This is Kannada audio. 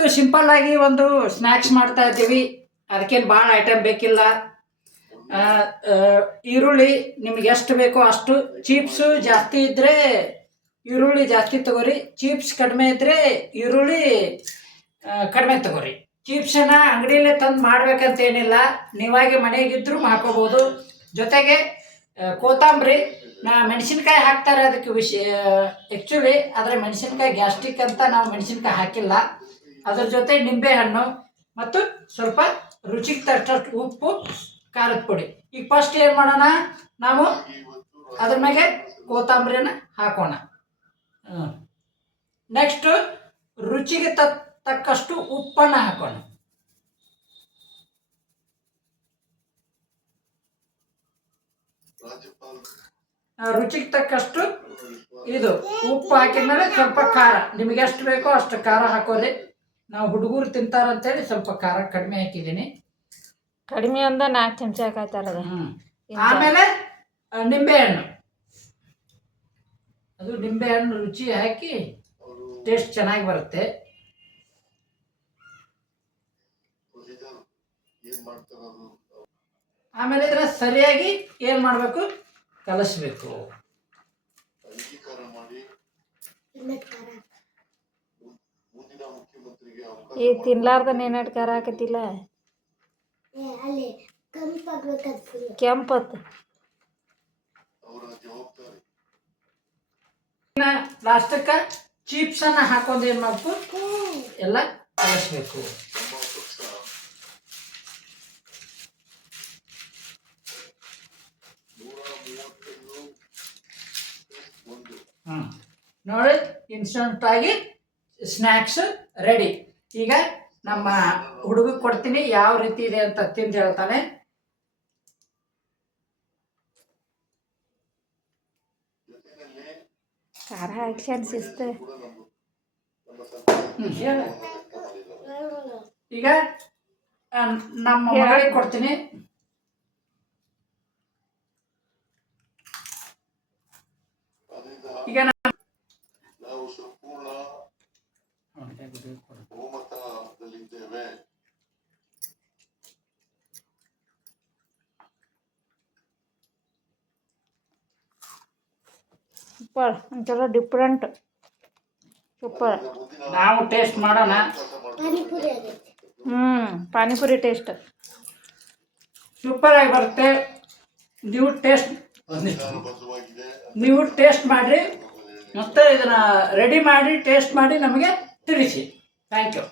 ಇವತ್ತು ಸಿಂಪಲ್ ಆಗಿ ಒಂದು ಸ್ನ್ಯಾಕ್ಸ್ ಮಾಡ್ತಾ ಇದ್ದೀವಿ. ಅದಕ್ಕೇನು ಭಾಳ ಐಟಮ್ ಬೇಕಿಲ್ಲ. ಈರುಳ್ಳಿ ನಿಮಗೆ ಎಷ್ಟು ಬೇಕೋ ಅಷ್ಟು. ಚೀಪ್ಸು ಜಾಸ್ತಿ ಇದ್ದರೆ ಈರುಳ್ಳಿ ಜಾಸ್ತಿ ತಗೋರಿ, ಚೀಪ್ಸ್ ಕಡಿಮೆ ಇದ್ದರೆ ಈರುಳ್ಳಿ ಕಡಿಮೆ ತಗೋರಿ. ಚೀಪ್ಸನ್ನು ಅಂಗಡಿಯಲ್ಲೇ ತಂದು ಮಾಡ್ಬೇಕಂತೇನಿಲ್ಲ, ನೀವಾಗಿ ಮನೆಗಿದ್ದರೂ ಹಾಕೋಬೋದು. ಜೊತೆಗೆ ಕೊತ್ತಂಬರಿ, ಮೆಣಸಿನ್ಕಾಯಿ ಹಾಕ್ತಾರೆ ಅದಕ್ಕೆ ಆ್ಯಕ್ಚುಲಿ. ಆದರೆ ಮೆಣಸಿನ್ಕಾಯಿ ಗ್ಯಾಸ್ಟ್ರಿಕ್ ಅಂತ ನಾವು ಮೆಣಸಿನ್ಕಾಯಿ ಹಾಕಿಲ್ಲ. ಅದ್ರ ಜೊತೆ ನಿಂಬೆಹಣ್ಣು ಮತ್ತು ಸ್ವಲ್ಪ ರುಚಿಗೆ ತಕ್ಕಷ್ಟು ಉಪ್ಪು, ಖಾರದ ಪುಡಿ. ಈಗ ಫಸ್ಟ್ ಏನು ಮಾಡೋಣ, ನಾವು ಅದ್ರ ಮೇಲೆ ಕೊತ್ತಂಬರಿನ ಹಾಕೋಣ. ನೆಕ್ಸ್ಟು ರುಚಿಗೆ ತಕ್ಕಷ್ಟು ಉಪ್ಪನ್ನು ಹಾಕೋಣ. ರುಚಿಗೆ ತಕ್ಕಷ್ಟು ಇದು ಉಪ್ಪು ಹಾಕಿದ್ಮೇಲೆ ಸ್ವಲ್ಪ ಖಾರ, ನಿಮಗೆ ಎಷ್ಟು ಬೇಕೋ ಅಷ್ಟು ಖಾರ ಹಾಕೋರಿ. ನಾವು ಹುಡುಗರು ತಿಂತಾರಂತೇಳಿ ಸ್ವಲ್ಪ ಖಾರ ಕಡಿಮೆ ಹಾಕಿದ್ದೀನಿ. ಕಡಿಮೆ ಅಂದ 4 ಚಮಚ ಹಾಕತ್ತಾರದ. ಆಮೇಲೆ ನಿಂಬೆಹಣ್ಣು, ಅದು ನಿಂಬೆಹಣ್ಣು ರುಚಿ ಹಾಕಿ ಟೇಸ್ಟ್ ಚೆನ್ನಾಗಿ ಬರುತ್ತೆ. ಆಮೇಲೆ ಇದನ್ನ ಸರಿಯಾಗಿ ಏನು ಮಾಡಬೇಕು, ಕಲಿಸ್ಬೇಕು. ಈ ತಿನ್ಲಾರ್ದ ಏನಾಡ್ ಖಾರ ಹಾಕತಿಲ್ಲ, ಕೆಂಪತ್ತು. ಲಾಸ್ಟಕ್ಕೆ ಚೀಪ್ಸನ್ನು ಹಾಕೊಂಡು ಏನು ಮಾಡಬೇಕು, ಎಲ್ಲ ಕಲಿಸ್ಬೇಕು. ನೋಡಿ, ಇನ್ಸ್ಟಂಟಾಗಿ ಸ್ನ್ಯಾಕ್ಸ್ ರೆಡಿ. ಈಗ ನಮ್ಮ ಹುಡುಗ ಕೊಡ್ತೀನಿ, ಯಾವ ರೀತಿ ಇದೆ ಅಂತ ತಿಂದು ಹೇಳ್ತಾನೆ. ಖಾರ ಆಕ್ಷನ್ ಶಿಸ್ತು. ಈಗ ನಮ್ಮ ಮಗಳಿಗೆ ಕೊಡ್ತೀನಿ. ಈಗ ನಾವು ಸಂಪೂರ್ಣ ಬಹುಮತದಲ್ಲಿದ್ದೇವೆ. ಸೂಪರ್, ಒಂಥರ ಡಿಫ್ರೆಂಟ್. ಸೂಪರ್. ನಾವು ಟೇಸ್ಟ್ ಮಾಡೋಣ. ಪಾನಿಪುರಿ ಟೇಸ್ಟ್ ಸೂಪರ್ ಆಗಿ ಬರುತ್ತೆ. ನೀವು ಟೇಸ್ಟ್ ಮಾಡಿರಿ, ಮತ್ತು ಇದನ್ನು ರೆಡಿ ಮಾಡಿ ಟೇಸ್ಟ್ ಮಾಡಿ ನಮಗೆ ತಿಳಿಸಿ. Thank you.